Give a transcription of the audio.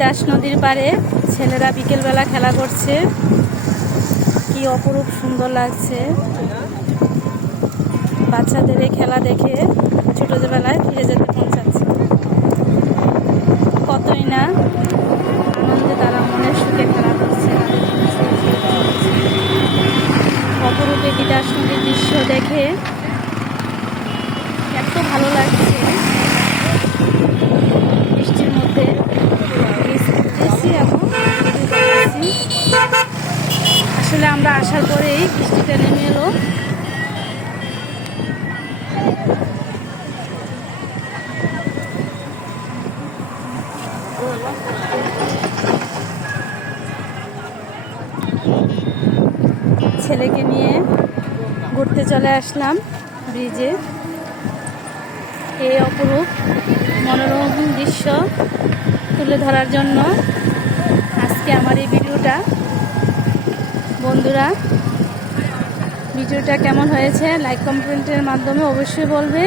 তিতাস নদীর পাড়ে ছেলেরা বিকেলবেলা খেলা করছে। কি অপরূপ সুন্দর লাগছে। বাচ্চাদের এই খেলা দেখে ছোটবেলায় ফিরে যেতে মন চাচ্ছে। কতই না আনন্দে তারা মনের সুখে খেলা করছে। অপরূপ এই তিতাস নদীর দৃশ্য দেখে এত ভালো লাগছে। বৃষ্টির মধ্যে আসলে আমরা আসার পরেই বৃষ্টিটা নেমে এলো। ছেলেকে নিয়ে ঘুরতে চলে আসলাম ব্রিজে। এই অপরূপ মনোরম দৃশ্য তুলে ধরার জন্য আজকে আমার এই ভিডিওটা। বন্ধুরা, ভিডিওটা কেমন হয়েছে লাইক কমেন্টের মাধ্যমে অবশ্যই বলবে।